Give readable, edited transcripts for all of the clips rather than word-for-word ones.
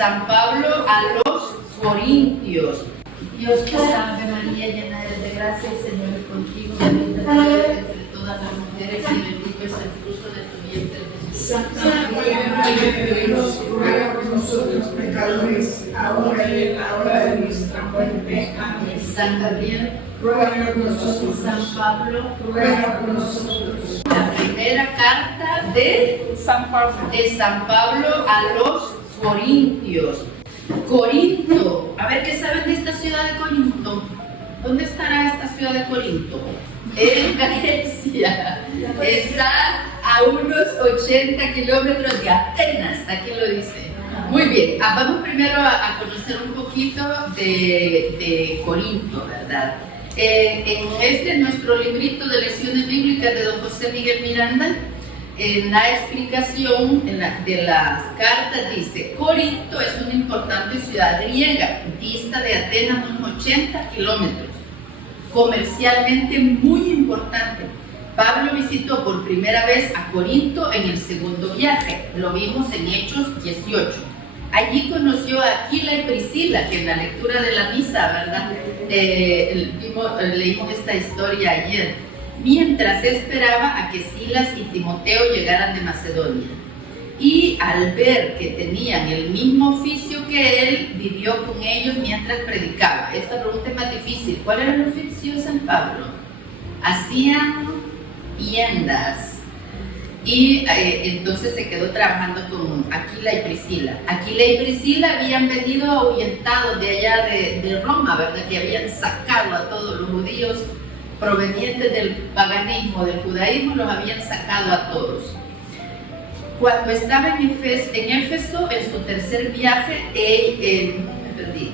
San Pablo a los Corintios. Dios te salve María, llena eres de gracia, el Señor es contigo, bendita tú eres entre todas las mujeres y bendito es el fruto de tu vientre Jesús. Santa María, Madre de Dios, ruega por nosotros pecadores, ahora y en la hora de nuestra muerte. Amén. San Gabriel, Ruega por nosotros. San Pablo, Ruega por nosotros. La primera carta de San Pablo a los Corintios. Corinto, a ver qué saben de esta ciudad de Corinto. ¿Dónde estará esta ciudad de Corinto? En Grecia. Está a unos 80 kilómetros de Atenas, aquí lo dice. Muy bien, vamos primero a conocer un poquito de Corinto, ¿verdad? En nuestro librito de lecciones bíblicas de don José Miguel Miranda, en la explicación de las cartas dice: Corinto es una importante ciudad griega, dista de Atenas unos 80 kilómetros, comercialmente muy importante. Pablo visitó por primera vez a Corinto en el segundo viaje, lo vimos en Hechos 18. Allí conoció a Aquila y Priscila, que en la lectura de la misa, ¿verdad? Leímos esta historia ayer, mientras esperaba a que Silas y Timoteo llegaran de Macedonia. Y al ver que tenían el mismo oficio que él, vivió con ellos mientras predicaba. Esta pregunta es más difícil. ¿Cuál era el oficio de San Pablo? Hacían tiendas. Y entonces se quedó trabajando con Aquila y Priscila. Aquila y Priscila habían venido ahuyentados de allá de Roma, ¿verdad? Que habían sacado a todos los judíos provenientes del paganismo, del judaísmo, los habían sacado a todos. Cuando estaba en Éfeso, en su tercer viaje,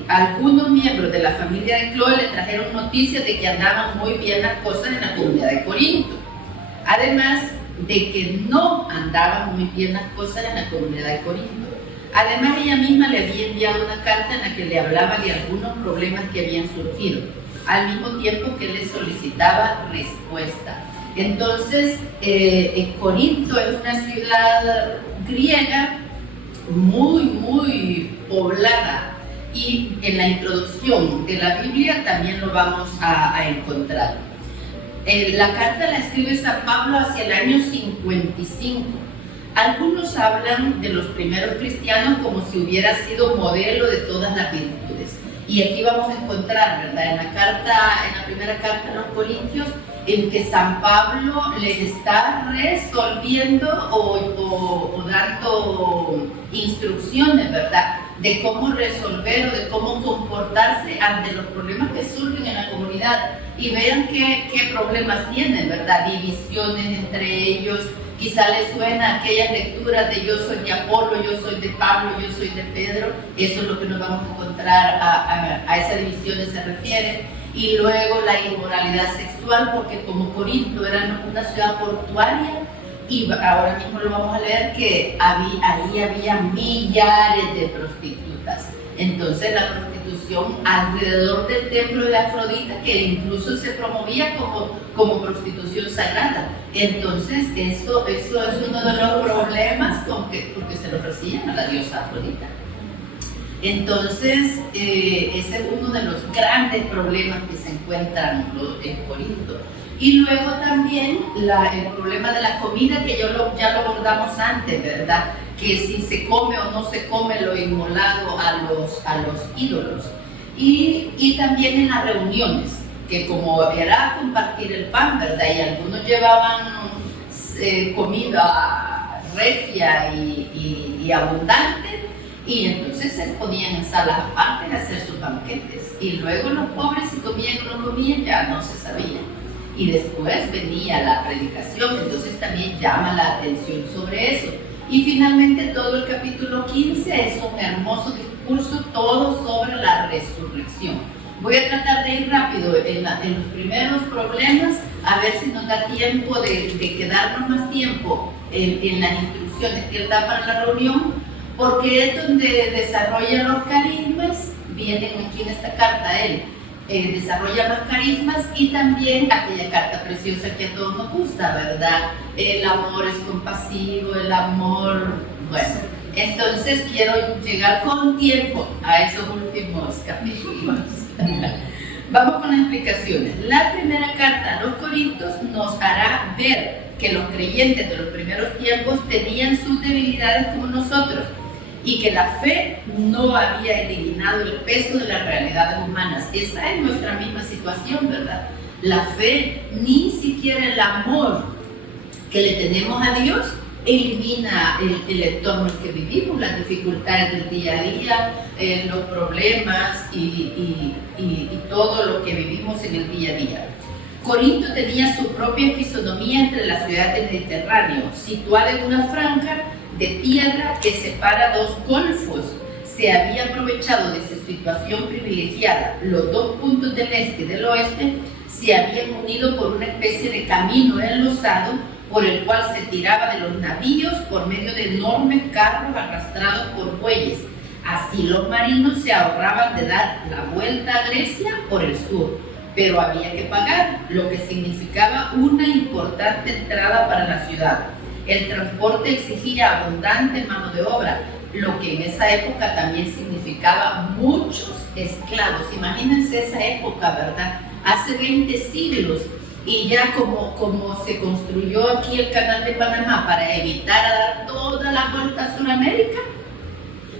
algunos miembros de la familia de Chloe le trajeron noticias de que andaban muy bien las cosas en la comunidad de Corinto. Además de que no andaban muy bien las cosas en la comunidad de Corinto. Además, ella misma le había enviado una carta en la que le hablaba de algunos problemas que habían surgido, al mismo tiempo que le solicitaba respuesta. Entonces, Corinto es una ciudad griega muy poblada, y en la introducción de la Biblia también lo vamos a encontrar. La carta la escribe San Pablo hacia el año 55. Algunos hablan de los primeros cristianos como si hubiera sido modelo de todas las virtudes. Y aquí vamos a encontrar, ¿verdad? En la primera carta a los Corintios, en que San Pablo les está resolviendo o dando instrucciones, ¿verdad? De cómo resolver o de cómo comportarse ante los problemas que surgen en la comunidad. Y vean qué problemas tienen, ¿verdad? Divisiones entre ellos. Quizá les suena aquellas lecturas de yo soy de Apolo, yo soy de Pablo, yo soy de Pedro. Eso es lo que nos vamos a encontrar, a esas divisiones se refiere. Y luego la inmoralidad sexual, porque como Corinto era una ciudad portuaria, y ahora mismo lo vamos a leer, que ahí había millares de prostitutas. Entonces la prostitución alrededor del templo de Afrodita, que incluso se promovía como prostitución sagrada. Entonces eso es uno de los problemas porque se le ofrecían a la diosa Afrodita. Entonces ese es uno de los grandes problemas que se encuentran en Corinto. Y luego también el problema de la comida, que ya lo abordamos antes, ¿verdad? Que si se come o no se come lo inmolado a los ídolos. Y también en las reuniones, que como era compartir el pan, ¿verdad? Y algunos llevaban comida regia y abundante, y entonces se ponían en salas aparte a hacer sus banquetes. Y luego los pobres, si comían o no comían, ya no se sabía. Y después venía la predicación, entonces también llama la atención sobre eso. Y finalmente todo el capítulo 15 es un hermoso discurso, todo sobre la resurrección. Voy a tratar de ir rápido en los primeros problemas, a ver si nos da tiempo de quedarnos más tiempo en las instrucciones que él da para la reunión, porque es donde desarrolla los carismas. Vienen aquí en esta carta él. Desarrolla los carismas, y también aquella carta preciosa que a todos nos gusta, ¿verdad? El amor es compasivo, el amor, bueno, Entonces quiero llegar con tiempo a esos últimos capítulos. Vamos con las explicaciones. La primera carta a los Corintios nos hará ver que los creyentes de los primeros tiempos tenían sus debilidades como nosotros y que la fe no había eliminado el peso de las realidades humanas. Esa es nuestra misma situación, ¿verdad? La fe, ni siquiera el amor que le tenemos a Dios, elimina el entorno en que vivimos, las dificultades del día a día, los problemas y todo lo que vivimos en el día a día. Corinto tenía su propia fisonomía entre las ciudades del Mediterráneo, situada en una franja de tierra que separa dos golfos. Se había aprovechado de su situación privilegiada. Los dos puntos del este y del oeste se habían unido por una especie de camino enlosado por el cual se tiraba de los navíos por medio de enormes carros arrastrados por bueyes. Así los marinos se ahorraban de dar la vuelta a Grecia por el sur, pero había que pagar, lo que significaba una importante entrada para la ciudad. El transporte exigía abundante mano de obra, lo que en esa época también significaba muchos esclavos. Imagínense esa época, ¿verdad? Hace 20 siglos. Y ya como se construyó aquí el canal de Panamá para evitar dar toda la vuelta a Sudamérica,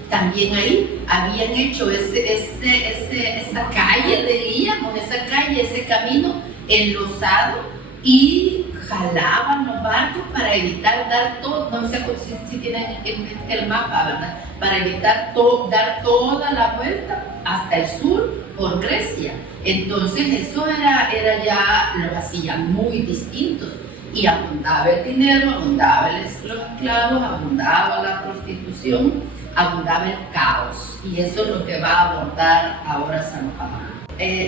también ahí habían hecho esa calle, diríamos, esa calle, ese camino enlosado y jalaban los barcos para evitar dar todo, no sé si tienen el mapa, ¿verdad? Para evitar dar toda la vuelta hasta el sur por Grecia. Entonces eso era ya, lo hacían muy distintos y abundaba el dinero, abundaba los esclavos, abundaba la prostitución, abundaba el caos, y eso es lo que va a abordar ahora San Pablo.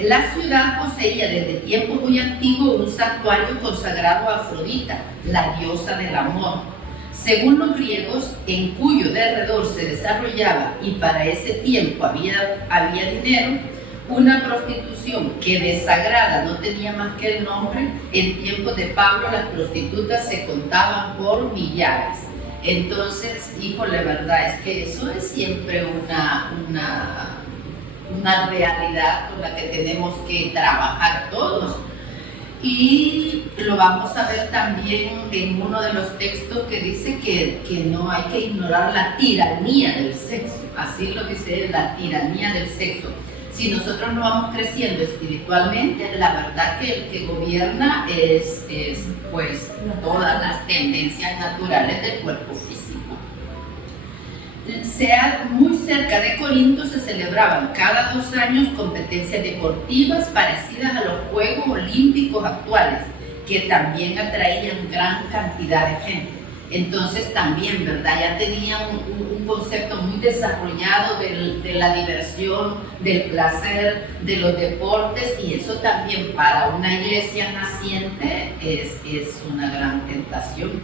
La ciudad poseía desde tiempos muy antiguos un santuario consagrado a Afrodita, la diosa del amor. Según los griegos, en cuyo derredor se desarrollaba, y para ese tiempo había dinero, una prostitución que de sagrada no tenía más que el nombre. En tiempos de Pablo las prostitutas se contaban por millares. Entonces, híjole, verdad es que eso es siempre una realidad con la que tenemos que trabajar todos. Y lo vamos a ver también en uno de los textos que dice que no hay que ignorar la tiranía del sexo. Así lo dice, la tiranía del sexo. Si nosotros no vamos creciendo espiritualmente, la verdad que el que gobierna es pues todas las tendencias naturales del cuerpo físico. Muy cerca de Corinto se celebraban cada 2 años competencias deportivas parecidas a los Juegos Olímpicos actuales, que también atraían gran cantidad de gente. Entonces también, ¿verdad? Ya tenían un concepto muy desarrollado de la diversión, del placer, de los deportes, y eso también para una iglesia naciente es una gran tentación.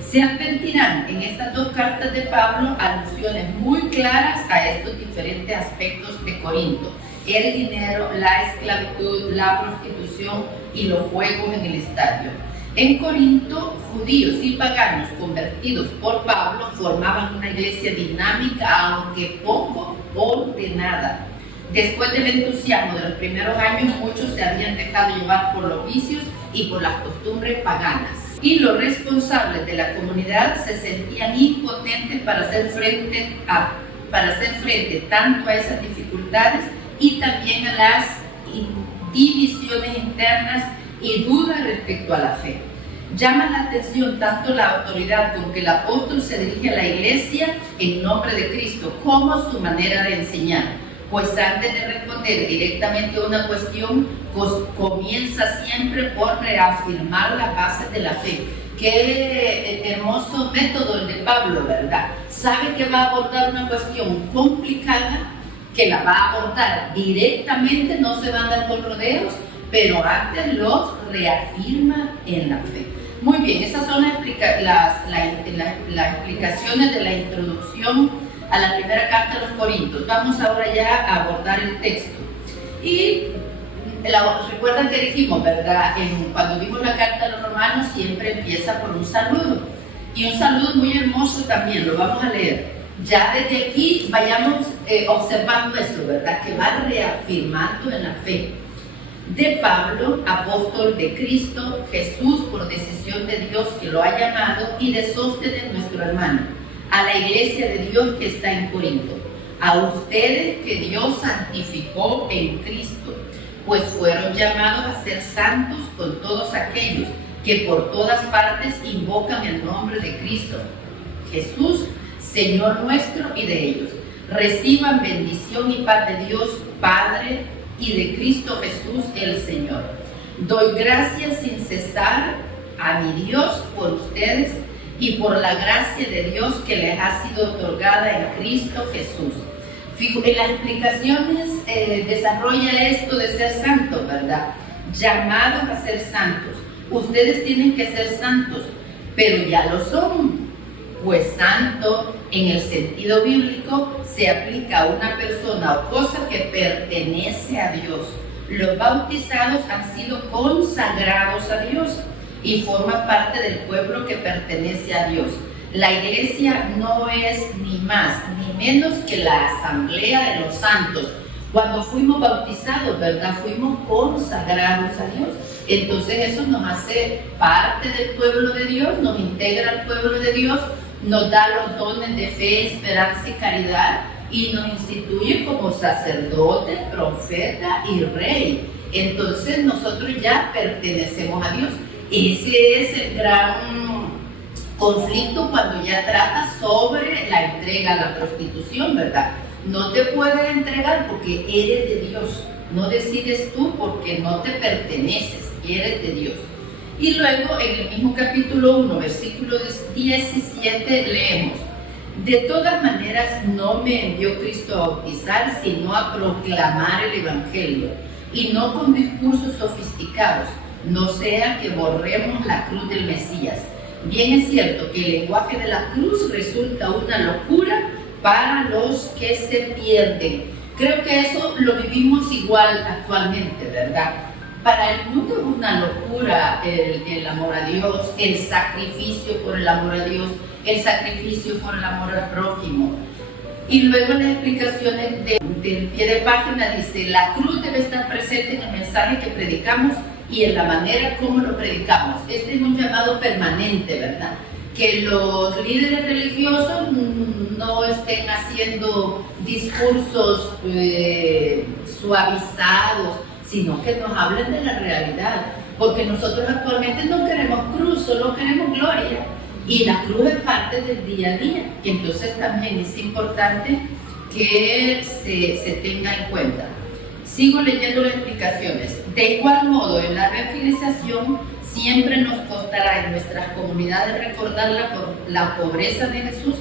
Se advertirán en estas 2 cartas de Pablo alusiones muy claras a estos diferentes aspectos de Corinto: el dinero, la esclavitud, la prostitución y los juegos en el estadio. En Corinto, judíos y paganos convertidos por Pablo formaban una iglesia dinámica, aunque poco ordenada. Después del entusiasmo de los primeros años, muchos se habían dejado llevar por los vicios y por las costumbres paganas. Y los responsables de la comunidad se sentían impotentes para hacer frente tanto a esas dificultades y también a las divisiones internas y dudas respecto a la fe. Llama la atención tanto la autoridad con que el apóstol se dirige a la iglesia en nombre de Cristo, como su manera de enseñar. Pues antes de responder directamente a una cuestión, comienza siempre por reafirmar las bases de la fe. Qué hermoso método el de Pablo, ¿verdad? Sabe que va a abordar una cuestión complicada, que la va a abordar directamente, no se va a andar con rodeos, pero antes los reafirma en la fe. Muy bien, esas son las explicaciones de la introducción a la primera carta a los Corintios. Vamos ahora ya a abordar el texto. Y recuerdan que dijimos, ¿verdad? Cuando vimos la carta a los Romanos siempre empieza por un saludo. Y un saludo muy hermoso también, lo vamos a leer. ya desde aquí vayamos observando esto, ¿verdad? Que va reafirmando en la fe. De Pablo, apóstol de Cristo Jesús por decisión de Dios que lo ha llamado, y de Sóstenes, nuestro hermano, a la iglesia de Dios que está en Corinto, a ustedes que Dios santificó en Cristo, pues fueron llamados a ser santos con todos aquellos que por todas partes invocan el nombre de Cristo Jesús, Señor nuestro, y de ellos reciban bendición y paz de Dios Padre y de Cristo Jesús el Señor. Doy gracias sin cesar a mi Dios por ustedes y por la gracia de Dios que les ha sido otorgada en Cristo Jesús. En las explicaciones desarrolla esto de ser santos, ¿verdad? Llamados a ser santos. Ustedes tienen que ser santos, pero ya lo son. Pues santo en el sentido bíblico se aplica a una persona o cosa que pertenece a Dios. Los bautizados han sido consagrados a Dios y forman parte del pueblo que pertenece a Dios. La iglesia no es ni más ni menos que la asamblea de los santos. Cuando fuimos bautizados, ¿verdad? Fuimos consagrados a Dios. Entonces eso nos hace parte del pueblo de Dios, nos integra al pueblo de Dios, nos da los dones de fe, esperanza y caridad, y nos instituye como sacerdote, profeta y rey. Entonces nosotros ya pertenecemos a Dios. Ese es el gran conflicto cuando ya trata sobre la entrega a la prostitución, ¿verdad? No te puedes entregar porque eres de Dios. No decides tú porque no te perteneces, eres de Dios. Y luego en el mismo capítulo 1, versículo 17 leemos: de todas maneras no me envió Cristo a bautizar, sino a proclamar el Evangelio, y no con discursos sofisticados, no sea que borremos la cruz del Mesías. Bien es cierto que el lenguaje de la cruz resulta una locura para los que se pierden. Creo que eso lo vivimos igual actualmente, ¿verdad? Para el mundo es una locura el amor a Dios, el sacrificio por el amor a Dios, el sacrificio por el amor al prójimo. Y luego en las explicaciones del pie de página dice: la cruz debe estar presente en el mensaje que predicamos y en la manera como lo predicamos. Este es un llamado permanente, ¿verdad? Que los líderes religiosos no estén haciendo discursos suavizados, sino que nos hablen de la realidad, porque nosotros actualmente no queremos cruz, solo queremos gloria, y la cruz es parte del día a día. Entonces también es importante que se tenga en cuenta. Sigo leyendo las explicaciones. De igual modo, en la evangelización siempre nos costará en nuestras comunidades recordar la pobreza de Jesús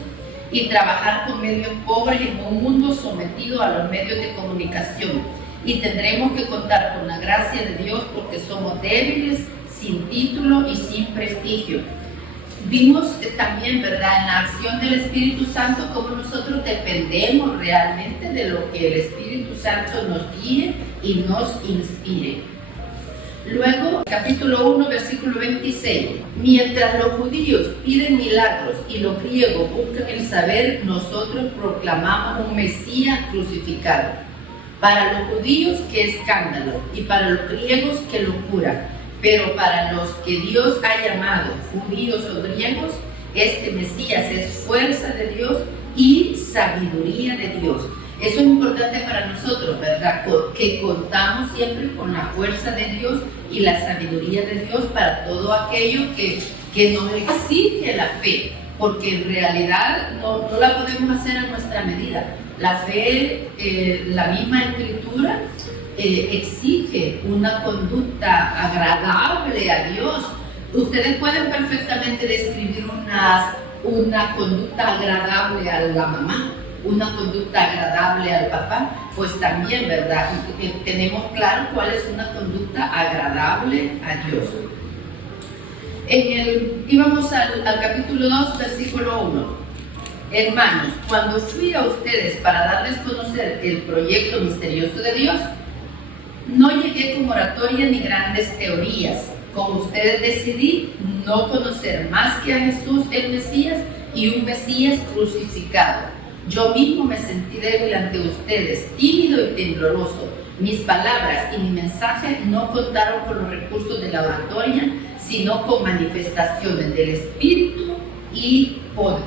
y trabajar con medios pobres en un mundo sometido a los medios de comunicación. Y tendremos que contar con la gracia de Dios porque somos débiles, sin título y sin prestigio. Vimos también, ¿verdad?, en la acción del Espíritu Santo cómo nosotros dependemos realmente de lo que el Espíritu Santo nos guíe y nos inspire. Luego, capítulo 1, versículo 26. Mientras los judíos piden milagros y los griegos buscan el saber, nosotros proclamamos un Mesías crucificado. Para los judíos, qué escándalo, y para los griegos, qué locura. Pero para los que Dios ha llamado, judíos o griegos, este Mesías es fuerza de Dios y sabiduría de Dios. Eso es importante para nosotros, ¿verdad? Que contamos siempre con la fuerza de Dios y la sabiduría de Dios para todo aquello que nos exige la fe, porque en realidad no la podemos hacer a nuestra medida. La fe, la misma Escritura, exige una conducta agradable a Dios. Ustedes pueden perfectamente describir una conducta agradable a la mamá, una conducta agradable al papá, pues también, ¿verdad? Tenemos claro cuál es una conducta agradable a Dios. Íbamos al capítulo 2, versículo 1. Hermanos, cuando fui a ustedes para darles a conocer el proyecto misterioso de Dios, no llegué con oratoria ni grandes teorías. Con ustedes decidí no conocer más que a Jesús el Mesías y un Mesías crucificado. Yo mismo me sentí débil ante ustedes, tímido y tembloroso. Mis palabras y mi mensaje no contaron con los recursos de la oratoria, sino con manifestaciones del Espíritu y poder.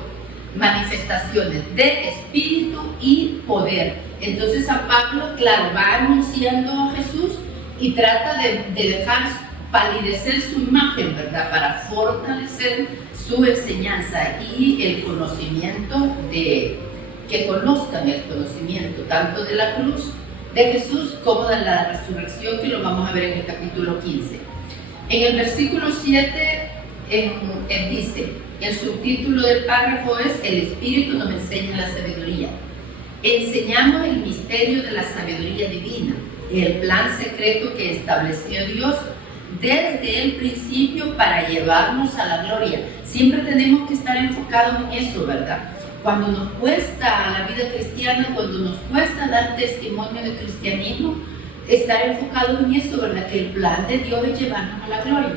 Manifestaciones de Espíritu y poder. Entonces San Pablo, claro, va anunciando a Jesús y trata de dejar palidecer su imagen, ¿verdad? Para fortalecer su enseñanza y el conocimiento que conozcan el conocimiento tanto de la cruz de Jesús como de la resurrección, que lo vamos a ver en el capítulo 15. En el versículo 7 dice, el subtítulo del párrafo es El Espíritu nos enseña la sabiduría. Enseñamos el misterio de la sabiduría divina, el plan secreto que estableció Dios desde el principio para llevarnos a la gloria. Siempre tenemos que estar enfocados en eso, ¿verdad? Cuando nos cuesta la vida cristiana, cuando nos cuesta dar testimonio de cristianismo, estar enfocados en eso, ¿verdad? Que el plan de Dios es llevarnos a la gloria.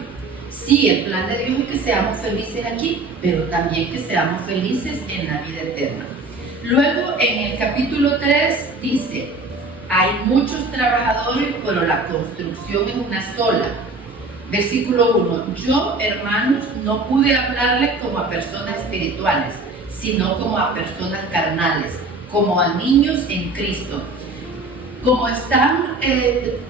Sí, el plan de Dios es que seamos felices aquí, pero también que seamos felices en la vida eterna. Luego, en el capítulo 3 dice, hay muchos trabajadores, pero la construcción es una sola. Versículo 1, yo, hermanos, no pude hablarles como a personas espirituales, sino como a personas carnales, como a niños en Cristo. Como están,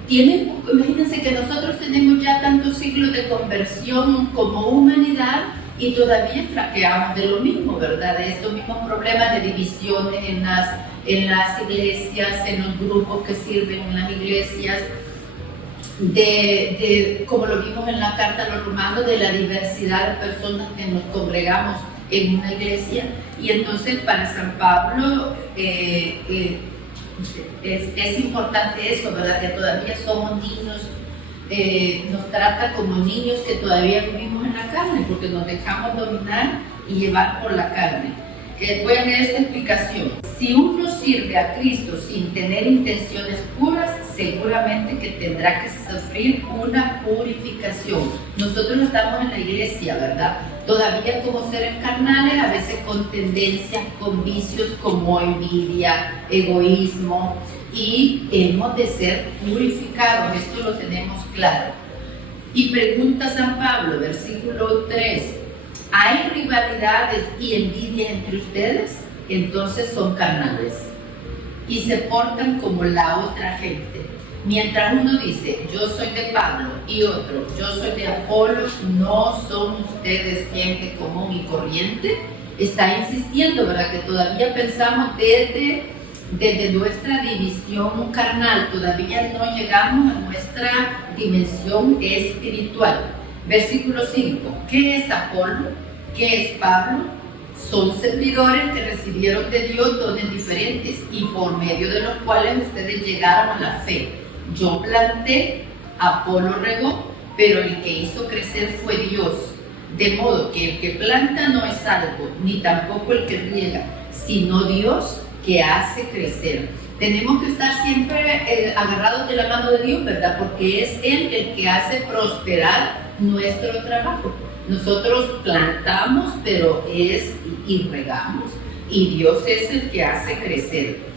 imagínense que nosotros tenemos ya tantos siglos de conversión como humanidad y todavía flaqueamos de lo mismo, ¿verdad? De estos mismos problemas de divisiones en las iglesias, en los grupos que sirven en las iglesias, como lo vimos en la carta a los romanos, de la diversidad de personas que nos congregamos en una iglesia. Y entonces para San Pablo es importante eso, ¿verdad? Que todavía somos niños, nos trata como niños que todavía vivimos en la carne, porque nos dejamos dominar y llevar por la carne. Voy a leer esta explicación. Si uno sirve a Cristo sin tener intenciones puras, seguramente que tendrá que sufrir una purificación. Nosotros estamos en la iglesia, ¿verdad? Todavía como seres carnales, a veces con tendencias, con vicios como envidia, egoísmo, y hemos de ser purificados, esto lo tenemos claro. Y pregunta San Pablo, versículo 3, ¿hay rivalidades y envidia entre ustedes? Entonces son carnales y se portan como la otra gente. Mientras uno dice, yo soy de Pablo, y otro, yo soy de Apolo, ¿no son ustedes gente común y corriente? Está insistiendo, ¿verdad? Que todavía pensamos desde nuestra división carnal, todavía no llegamos a nuestra dimensión espiritual. Versículo 5, ¿qué es Apolo? ¿Qué es Pablo? Son servidores que recibieron de Dios dones diferentes y por medio de los cuales ustedes llegaron a la fe. Yo planté, Apolo regó, pero el que hizo crecer fue Dios. De modo que el que planta no es algo, ni tampoco el que riega, sino Dios que hace crecer. Tenemos que estar siempre agarrados de la mano de Dios, ¿verdad? Porque es Él el que hace prosperar nuestro trabajo. Nosotros plantamos, pero y regamos, y Dios es el que hace crecer.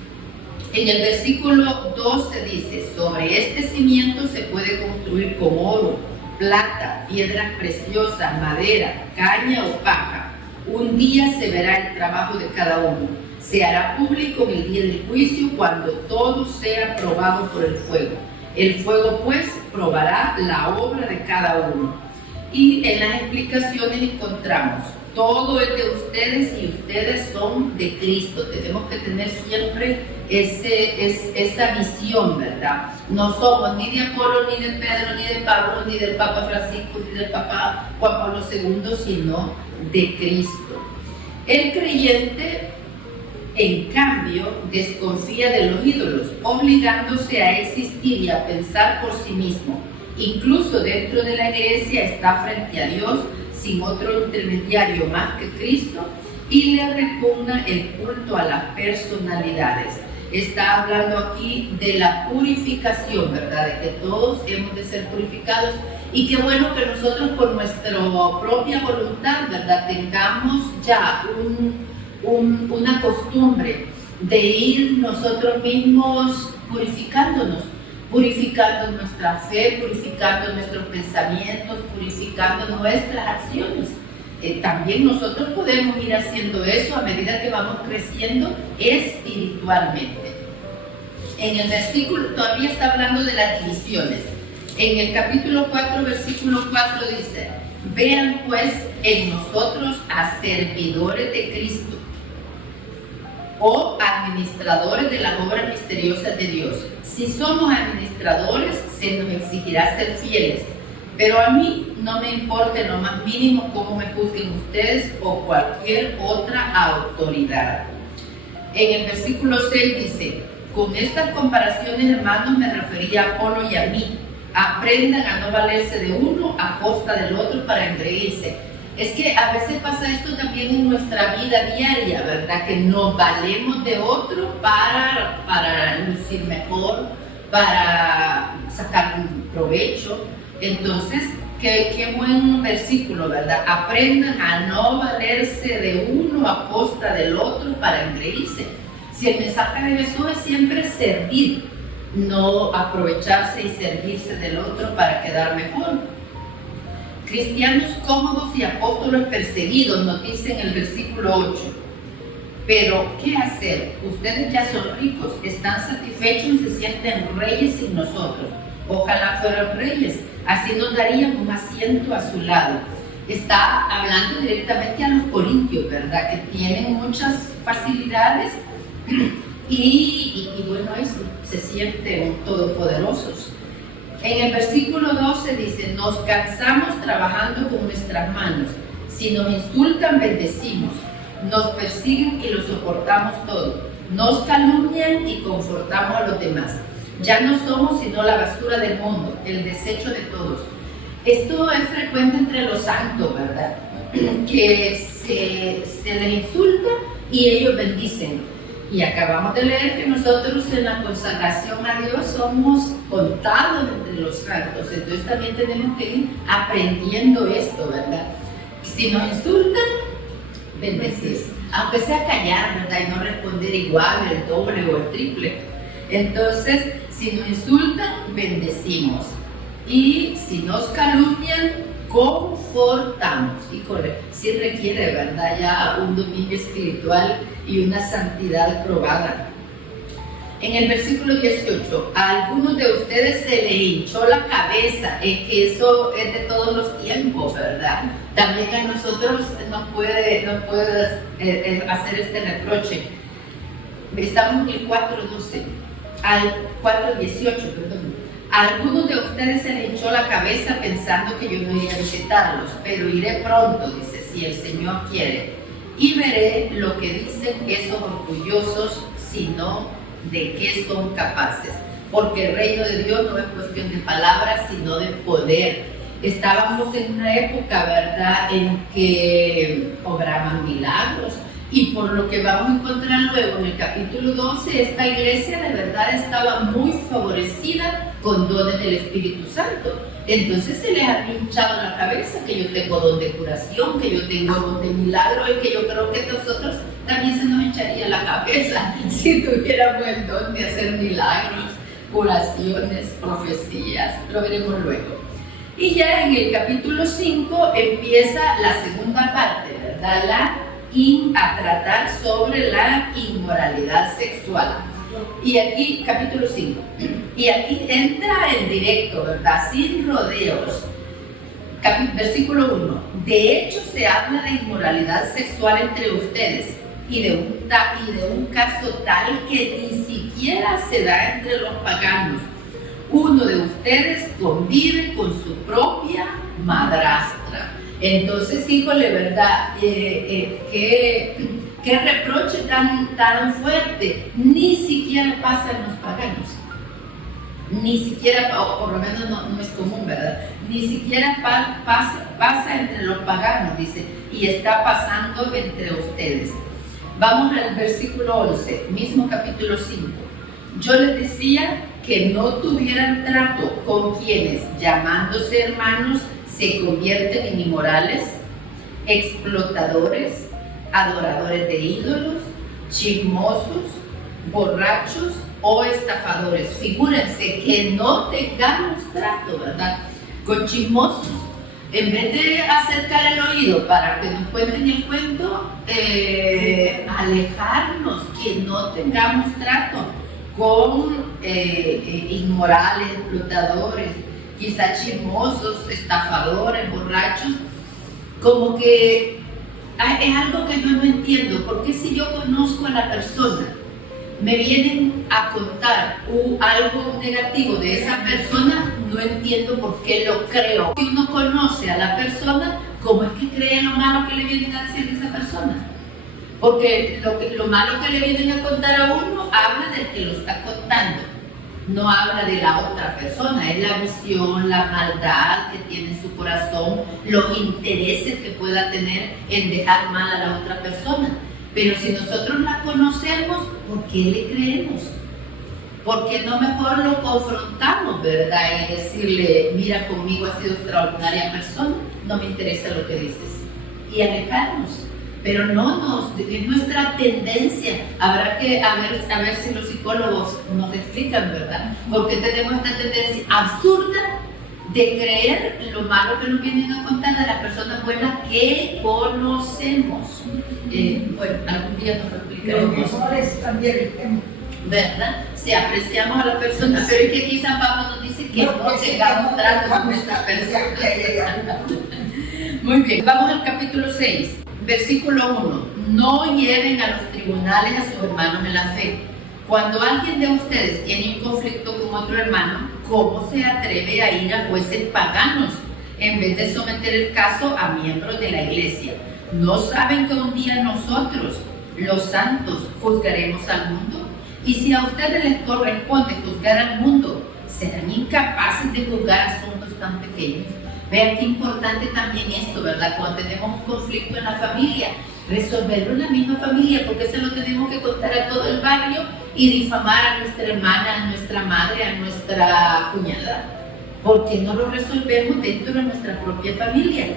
En el versículo 12 dice, sobre este cimiento se puede construir con oro, plata, piedras preciosas, madera, caña o paja. Un día se verá el trabajo de cada uno. Se hará público en el día del juicio cuando todo sea probado por el fuego. El fuego pues probará la obra de cada uno. Y en las explicaciones encontramos, todo es de ustedes y ustedes son de Cristo. Tenemos que tener siempre esa visión, ¿verdad? No somos ni de Apolo, ni de Pedro, ni de Pablo, ni del Papa Francisco, ni del Papa Juan Pablo II, sino de Cristo. El creyente, en cambio, desconfía de los ídolos, obligándose a existir y a pensar por sí mismo. Incluso dentro de la iglesia está frente a Dios sin otro intermediario más que Cristo y le repugna el culto a las personalidades. Está hablando aquí de la purificación, ¿verdad? De que todos hemos de ser purificados y qué bueno que nosotros por nuestra propia voluntad, ¿verdad? Tengamos ya una costumbre de ir nosotros mismos purificándonos, purificando nuestra fe, purificando nuestros pensamientos, purificando nuestras acciones. También nosotros podemos ir haciendo eso a medida que vamos creciendo espiritualmente. En el versículo, todavía está hablando de las divisiones. En el capítulo 4, versículo 4 dice: vean pues en nosotros a servidores de Cristo o administradores de las obras misteriosas de Dios. Si somos administradores, se nos exigirá ser fieles, pero a mí no me importa en lo más mínimo cómo me juzguen ustedes o cualquier otra autoridad. En el versículo 6 dice: con estas comparaciones, hermanos, me refería a Apolo y a mí. Aprendan a no valerse de uno a costa del otro para engreírse. Es que a veces pasa esto también en nuestra vida diaria, ¿verdad? Que nos valemos de otro para lucir mejor, para sacar un provecho. Entonces, qué buen versículo, ¿verdad? Aprendan a no valerse de uno a costa del otro para engreírse. Si el mensaje de Jesús es siempre servir, no aprovecharse y servirse del otro para quedar mejor. Cristianos cómodos y apóstoles perseguidos, nos dice en el versículo 8. Pero, ¿qué hacer? Ustedes ya son ricos, están satisfechos y se sienten reyes sin nosotros. Ojalá fueran reyes, así nos darían un asiento a su lado. Está hablando directamente a los corintios, ¿verdad? Que tienen muchas facilidades y bueno, eso, se sienten todopoderosos. En el versículo 12 dice: nos cansamos trabajando con nuestras manos. Si nos insultan, bendecimos. Nos persiguen y lo soportamos todo. Nos calumnian y confortamos a los demás. Ya no somos sino la basura del mundo, el desecho de todos. Esto es frecuente entre los santos, ¿verdad? Que se les insulta y ellos bendicen. Y acabamos de leer que nosotros en la consagración a Dios somos contados entre los santos. Entonces también tenemos que ir aprendiendo esto, ¿verdad? Si nos insultan, bendecir. Aunque sea callar, ¿verdad? Y no responder igual, el doble o el triple. Entonces, si nos insultan, bendecimos. Y si nos calumnian, confortamos. Y sí requiere, ¿verdad? Ya un dominio espiritual y una santidad probada. En el versículo 18, a algunos de ustedes se le hinchó la cabeza. Es que eso es de todos los tiempos, ¿verdad? También a nosotros nos puede hacer este reproche. Estamos en el 4:12, al 4:18, perdón. A algunos de ustedes se le hinchó la cabeza pensando que yo no iría a visitarlos, pero iré pronto, dice, si el Señor quiere, y veré lo que dicen esos orgullosos, sino de qué son capaces. Porque el reino de Dios no es cuestión de palabras, sino de poder. Estábamos en una época, ¿verdad?, en que obraban milagros. Y por lo que vamos a encontrar luego en el capítulo 12, esta iglesia de verdad estaba muy favorecida con dones del Espíritu Santo. Entonces se les ha hinchado la cabeza que yo tengo don de curación, que yo tengo don de milagro, y que yo creo que nosotros también se nos hincharía la cabeza si tuviéramos el don de hacer milagros, curaciones, profecías. Lo veremos luego. Y ya en el capítulo 5 empieza la segunda parte, ¿verdad? A tratar sobre la inmoralidad sexual. Y aquí, capítulo 5, y aquí entra en directo, ¿verdad? Sin rodeos. Versículo 1, de hecho se habla de inmoralidad sexual entre ustedes y de un caso tal que ni siquiera se da entre los paganos. Uno de ustedes convive con su propia madrastra. Entonces, híjole, ¿verdad? ¿Qué reproche tan fuerte? Ni siquiera pasa en los paganos. Ni siquiera, o por lo menos no es común, ¿verdad? Ni siquiera pasa entre los paganos, dice, y está pasando entre ustedes. Vamos al versículo 11, mismo capítulo 5. Yo les decía que no tuvieran trato con quienes, llamándose hermanos, se convierten en inmorales, explotadores, adoradores de ídolos, chismosos, borrachos o estafadores. Figúrense que no tengamos trato, ¿verdad?, con chismosos. En vez de acercar el oído para que nos cuenten el cuento, alejarnos, que no tengamos trato con inmorales, explotadores, quizás chismosos, estafadores, borrachos. Como que es algo que yo no entiendo. Porque si yo conozco a la persona, me vienen a contar algo negativo de esa persona, no entiendo por qué lo creo. Si uno conoce a la persona, ¿cómo es que cree lo malo que le vienen a decir de esa persona? Porque lo malo que le vienen a contar a uno habla del que lo está contando, no habla de la otra persona. Es la visión, la maldad que tiene en su corazón, los intereses que pueda tener en dejar mal a la otra persona. Pero si nosotros la conocemos, ¿por qué le creemos? ¿Por qué no mejor lo confrontamos, verdad? Y decirle, mira, conmigo has sido extraordinaria persona, no me interesa lo que dices. Y alejarnos. Pero es nuestra tendencia. Habrá que a ver si los psicólogos nos explican, ¿verdad? Porque tenemos esta tendencia absurda de creer lo malo que nos vienen a contar de las personas buenas que conocemos. Bueno, algún día nos lo explicaremos. Los mejores también el tema. ¿Verdad? Si apreciamos a la persona, pero es que aquí San Pablo nos dice que no tengamos trato con esta persona. Muy bien, vamos al capítulo 6, versículo 1. No lleven a los tribunales a sus hermanos en la fe. Cuando alguien de ustedes tiene un conflicto con otro hermano, ¿cómo se atreve a ir a jueces paganos en vez de someter el caso a miembros de la iglesia? ¿No saben que un día nosotros, los santos, juzgaremos al mundo? Y si a ustedes les corresponde juzgar al mundo, ¿serán incapaces de juzgar asuntos tan pequeños? Vean qué importante también esto, ¿verdad? Cuando tenemos un conflicto en la familia, resolverlo en la misma familia, porque eso lo tenemos que contar a todo el barrio y difamar a nuestra hermana, a nuestra madre, a nuestra cuñada. ¿Por qué no lo resolvemos dentro de nuestra propia familia?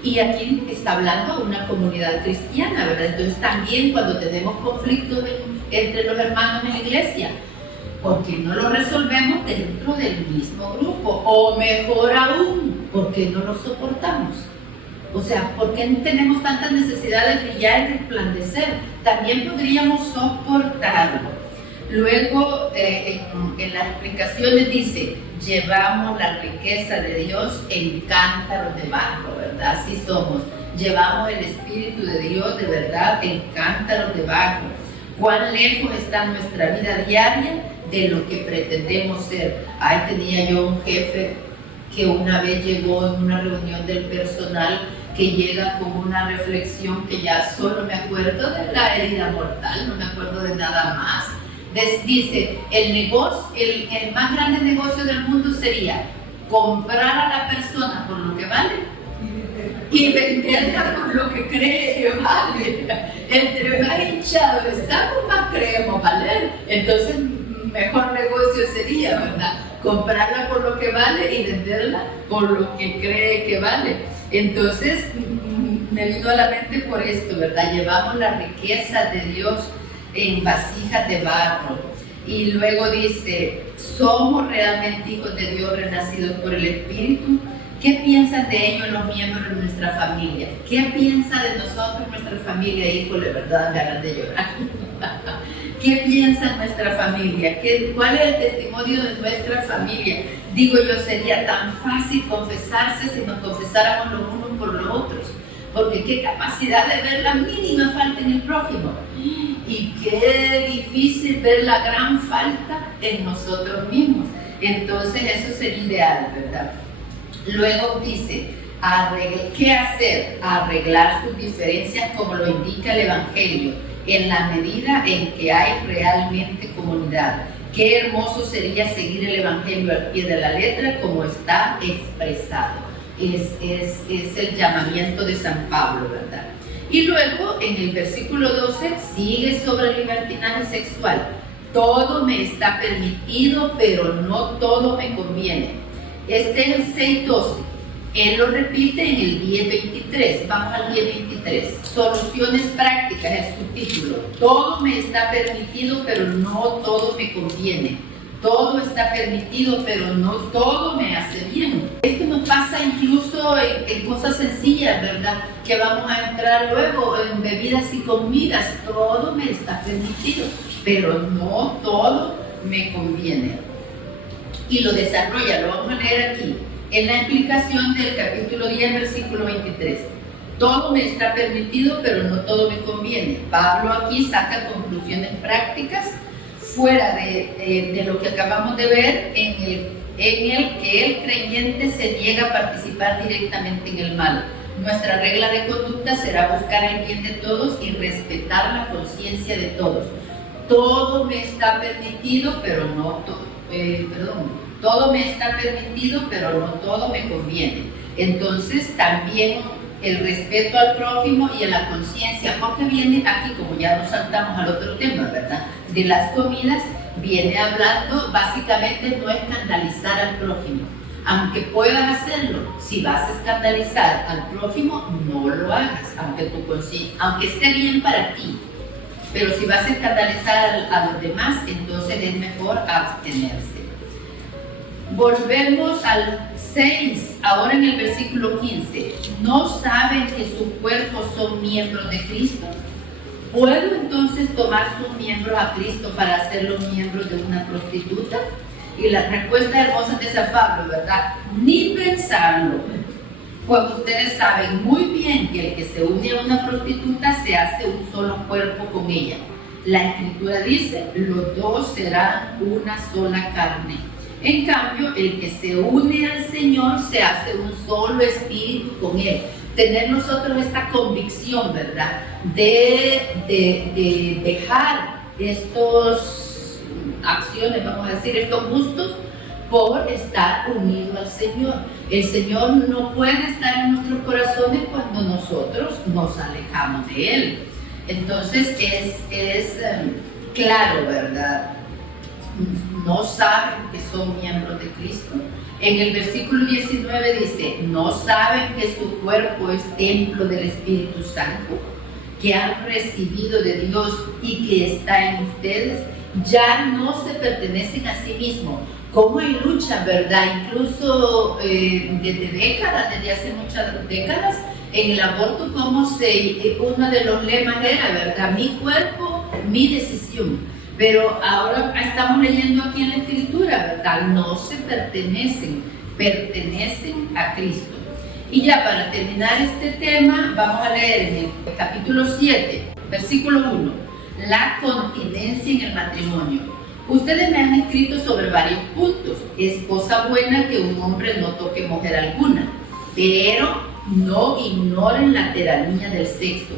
Y aquí está hablando una comunidad cristiana, ¿verdad? Entonces también cuando tenemos conflictos entre los hermanos en la iglesia, ¿por qué no lo resolvemos dentro del mismo grupo? O mejor aún, ¿por qué no lo soportamos? O sea, ¿por qué tenemos tanta necesidad de brillar y resplandecer? También podríamos soportarlo. Luego, en las explicaciones dice, llevamos la riqueza de Dios en cántaros de barro, ¿verdad? Así somos. Llevamos el Espíritu de Dios de verdad en cántaros de barro. ¿Cuán lejos está nuestra vida diaria de lo que pretendemos ser? Ahí tenía yo un jefe que una vez llegó en una reunión del personal, que llega con una reflexión que ya solo me acuerdo de la herida mortal, no me acuerdo de nada más. Dice, el más grande negocio del mundo sería comprar a la persona por lo que vale y venderla por lo que cree que vale. Entre más hinchados estamos, más creemos valer. Entonces, mejor negocio sería, ¿verdad?, comprarla por lo que vale y venderla por lo que cree que vale. Entonces, me vino a la mente por esto, ¿verdad? Llevamos la riqueza de Dios en vasijas de barro. Y luego dice, ¿somos realmente hijos de Dios renacidos por el Espíritu? ¿Qué piensan de ellos los miembros de nuestra familia? ¿Qué piensa de nosotros nuestra familia? Híjole, ¿verdad? Me ganas de llorar. ¿Qué piensa nuestra familia? ¿Cuál es el testimonio de nuestra familia? Digo yo, sería tan fácil confesarse si nos confesáramos los unos por los otros. Porque qué capacidad de ver la mínima falta en el prójimo. Y qué difícil ver la gran falta en nosotros mismos. Entonces eso sería ideal, ¿verdad? Luego dice, ¿qué hacer? Arreglar sus diferencias como lo indica el Evangelio, en la medida en que hay realmente comunidad. Qué hermoso sería seguir el Evangelio al pie de la letra como está expresado. Es el llamamiento de San Pablo, ¿verdad? Y luego en el versículo 12 sigue sobre el libertinaje sexual. Todo me está permitido, pero no todo me conviene. Este es el 6:12. Él lo repite en el 10:23. Vamos al 10:23. Soluciones prácticas es su título. Todo me está permitido, pero no todo me conviene. Todo está permitido, pero no todo me hace bien. Esto nos pasa incluso en cosas sencillas, ¿verdad? Que vamos a entrar luego en bebidas y comidas. Todo me está permitido, pero no todo me conviene. Y lo desarrolla, lo vamos a leer aquí, en la explicación del capítulo 10, versículo 23. Todo me está permitido, pero no todo me conviene. Pablo aquí saca conclusiones prácticas fuera de lo que acabamos de ver, en el que el creyente se niega a participar directamente en el mal. Nuestra regla de conducta será buscar el bien de todos y respetar la conciencia de todos. Todo me está permitido, pero no todo me está permitido, pero no todo me conviene. Entonces también el respeto al prójimo y a la conciencia, porque viene aquí, como ya nos saltamos al otro tema, ¿verdad? De las comidas, viene hablando básicamente no escandalizar al prójimo. Aunque puedas hacerlo, si vas a escandalizar al prójimo, no lo hagas, aunque esté bien para ti. Pero si vas a escandalizar a los demás, entonces es mejor abstenerse. Volvemos al 6, ahora en el versículo 15. ¿No saben que sus cuerpos son miembros de Cristo? ¿Puedo entonces tomar sus miembros a Cristo para hacerlos miembros de una prostituta? Y la respuesta hermosa de San Pablo, ¿verdad? Ni pensarlo. Pues ustedes saben muy bien que el que se une a una prostituta se hace un solo cuerpo con ella. La Escritura dice, los dos serán una sola carne. En cambio, el que se une al Señor se hace un solo espíritu con Él. Tener nosotros esta convicción, ¿verdad? De dejar estas acciones, vamos a decir, estos gustos, por estar unido al Señor. El Señor no puede estar en nuestros corazones cuando nosotros nos alejamos de Él. Entonces es claro, ¿verdad? No saben que son miembros de Cristo. En el versículo 19 dice, ¿no saben que su cuerpo es templo del Espíritu Santo, que han recibido de Dios y que está en ustedes? Ya no se pertenecen a sí mismos. Cómo hay lucha, ¿verdad? Incluso desde hace muchas décadas, en el aborto, como uno de los lemas era, ¿verdad? Mi cuerpo, mi decisión. Pero ahora estamos leyendo aquí en la Escritura, ¿verdad? No se pertenecen, pertenecen a Cristo. Y ya para terminar este tema, vamos a leer en el capítulo 7, versículo 1, la continencia en el matrimonio. Ustedes me han escrito sobre varios puntos. Es cosa buena que un hombre no toque mujer alguna, pero no ignoren la tiranía del sexo.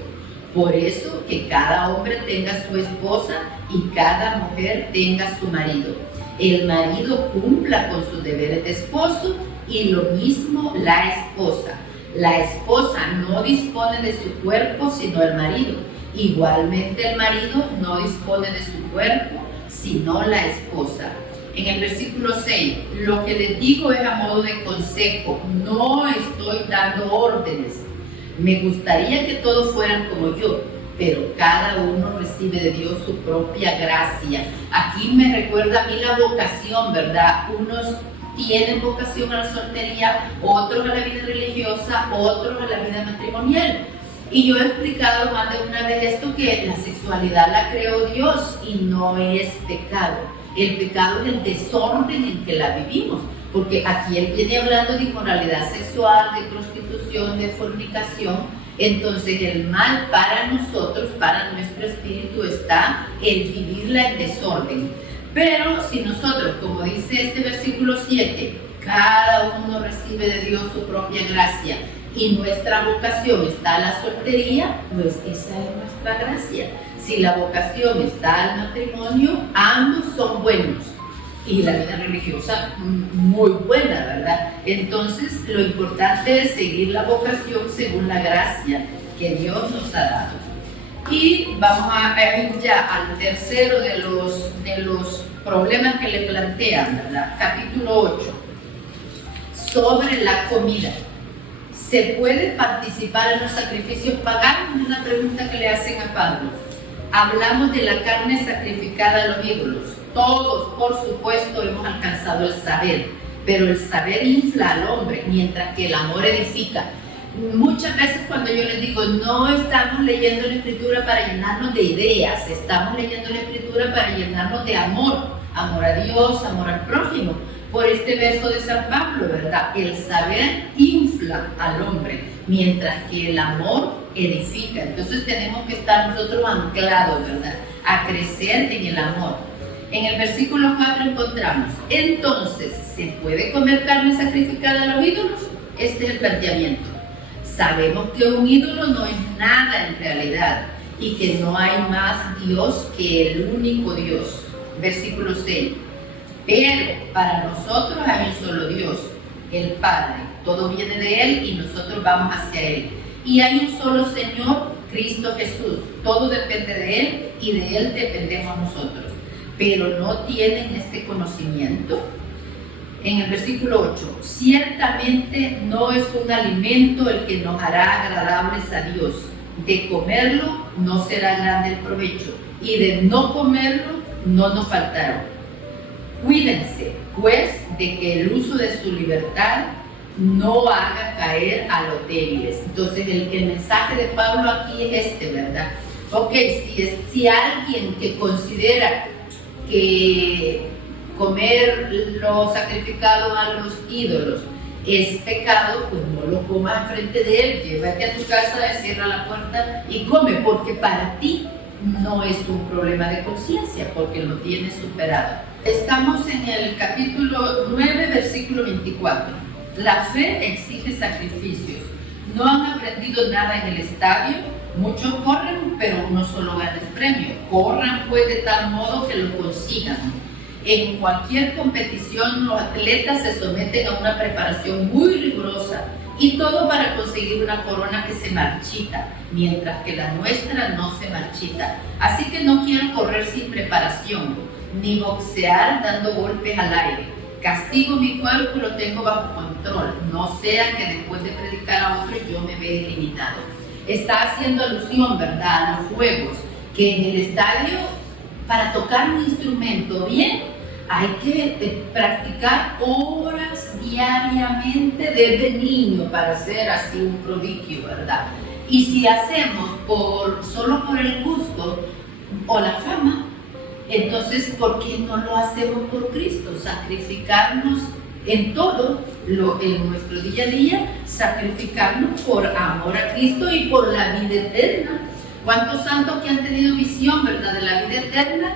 Por eso que cada hombre tenga su esposa y cada mujer tenga su marido. El marido cumpla con sus deberes de esposo y lo mismo la esposa. La esposa no dispone de su cuerpo sino el marido. Igualmente el marido no dispone de su cuerpo sino la esposa. En el versículo 6, lo que les digo es a modo de consejo, no estoy dando órdenes. Me gustaría que todos fueran como yo, pero cada uno recibe de Dios su propia gracia. Aquí me recuerda a mí la vocación, ¿verdad? Unos tienen vocación a la soltería, otros a la vida religiosa, otros a la vida matrimonial. Y yo he explicado más de una vez esto, que la sexualidad la creó Dios y no es pecado. El pecado es el desorden en que la vivimos. Porque aquí él viene hablando de inmoralidad sexual, de prostitución, de fornicación. Entonces el mal para nosotros, para nuestro espíritu, está el vivirla en desorden. Pero si nosotros, como dice este versículo 7, cada uno recibe de Dios su propia gracia y nuestra vocación está a la soltería, pues esa es nuestra gracia. Si la vocación está al matrimonio, ambos son buenos. Y la vida religiosa muy buena, ¿verdad? Entonces lo importante es seguir la vocación según la gracia que Dios nos ha dado. Y vamos a ir ya al tercero de los problemas que le plantean, ¿verdad? Capítulo 8, sobre la comida. ¿Se puede participar en los sacrificios paganos? Es una pregunta que le hacen a Pablo. Hablamos de la carne sacrificada a los ídolos. Todos, por supuesto, hemos alcanzado el saber, pero el saber infla al hombre, mientras que el amor edifica. Muchas veces cuando yo les digo, no estamos leyendo la Escritura para llenarnos de ideas, estamos leyendo la Escritura para llenarnos de amor, amor a Dios, amor al prójimo. Por este verso de San Pablo, ¿verdad? El saber infla al hombre, mientras que el amor edifica. Entonces tenemos que estar nosotros anclados, ¿verdad? A crecer en el amor. En el versículo 4 encontramos, entonces, ¿se puede comer carne sacrificada a los ídolos? Este es el planteamiento. Sabemos que un ídolo no es nada en realidad y que no hay más Dios que el único Dios. Versículo 6. Pero para nosotros hay un solo Dios, el Padre. Todo viene de Él y nosotros vamos hacia Él. Y hay un solo Señor, Cristo Jesús. Todo depende de Él y de Él dependemos nosotros. Pero no tienen este conocimiento. En el versículo 8, ciertamente no es un alimento el que nos hará agradables a Dios. De comerlo no será grande el provecho y de no comerlo no nos faltará. Cuídense, pues, de que el uso de su libertad no haga caer a los débiles. Entonces, el mensaje de Pablo aquí es este, ¿verdad? Ok, si alguien que considera que comer lo sacrificado a los ídolos es pecado, pues no lo comas enfrente de él, llévate a tu casa, cierra la puerta y come, porque para ti no es un problema de conciencia, porque lo tienes superado. Estamos en el capítulo 9, versículo 24. La fe exige sacrificios. No han aprendido nada en el estadio. Muchos corren, pero uno solo gana el premio. Corran pues de tal modo que lo consigan. En cualquier competición los atletas se someten a una preparación muy rigurosa y todo para conseguir una corona que se marchita, mientras que la nuestra no se marchita. Así que no quiero correr sin preparación, ni boxear dando golpes al aire. Castigo mi cuerpo y lo tengo bajo control, no sea que después de predicar a otros yo me vea ilimitado. Está haciendo alusión, ¿verdad?, a los juegos, que en el estadio, para tocar un instrumento bien, hay que practicar horas diariamente desde niño para ser así un prodigio, ¿verdad? Y si hacemos solo por el gusto o la fama, entonces, ¿por qué no lo hacemos por Cristo? Sacrificarnos en todo, en nuestro día a día, sacrificarnos por amor a Cristo y por la vida eterna. ¿Cuántos santos que han tenido visión, verdad, de la vida eterna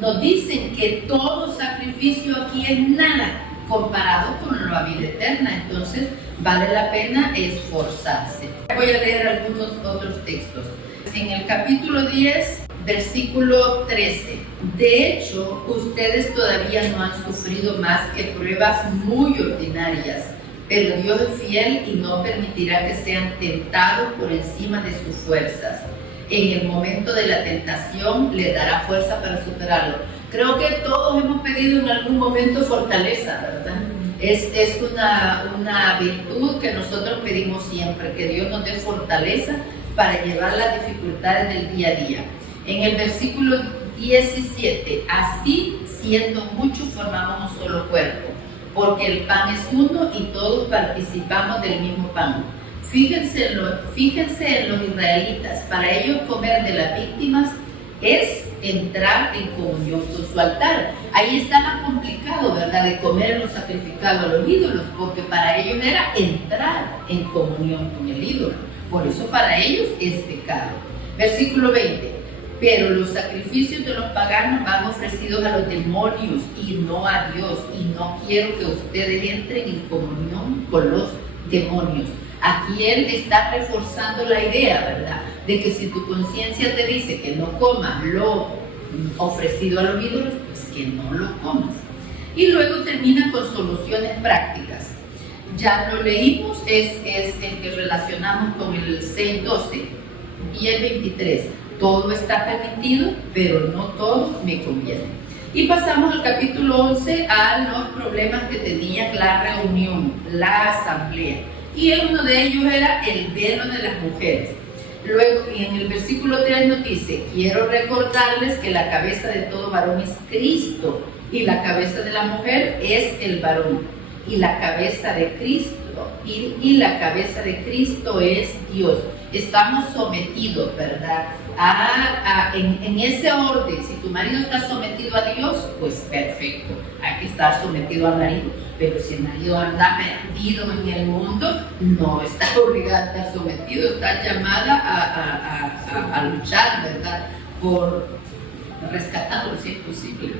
nos dicen que todo sacrificio aquí es nada comparado con la vida eterna? Entonces, vale la pena esforzarse. Voy a leer algunos otros textos. En el capítulo 10, versículo 13. De hecho, ustedes todavía no han sufrido más que pruebas muy ordinarias, pero Dios es fiel y no permitirá que sean tentados por encima de sus fuerzas. En el momento de la tentación les dará fuerza para superarlo. Creo que todos hemos pedido en algún momento fortaleza, ¿verdad? Es una virtud que nosotros pedimos siempre, que Dios nos dé fortaleza para llevar las dificultades del día a día. En el versículo 17, así siendo muchos formamos un solo cuerpo, porque el pan es uno y todos participamos del mismo pan. Fíjense en los israelitas, para ellos comer de las víctimas es entrar en comunión con su altar. Ahí está más complicado, ¿verdad?, de comer lo sacrificado a los ídolos, porque para ellos era entrar en comunión con el ídolo. Por eso para ellos es pecado. Versículo 20. Pero los sacrificios de los paganos van ofrecidos a los demonios y no a Dios. Y no quiero que ustedes entren en comunión con los demonios. Aquí él está reforzando la idea, ¿verdad?, de que si tu conciencia te dice que no comas lo ofrecido a los ídolos, pues que no lo comas. Y luego termina con soluciones prácticas. Ya lo leímos, es el que relacionamos con el 6:12 y el 23. Todo está permitido, pero no todo me conviene. Y pasamos al capítulo 11 a los problemas que tenía la reunión, la asamblea. y uno de ellos era el velo de las mujeres. Luego, en el versículo 3 nos dice: quiero recordarles que la cabeza de todo varón es Cristo, y la cabeza de la mujer es el varón, y la cabeza de Cristo, y la cabeza de Cristo es Dios. Estamos sometidos, ¿verdad? En ese orden. Si tu marido está sometido a Dios, pues perfecto, hay que estar sometido al marido. Pero si el marido anda perdido en el mundo, no está obligado a estar sometido, está llamada a luchar, ¿verdad? Por rescatarlo si es posible.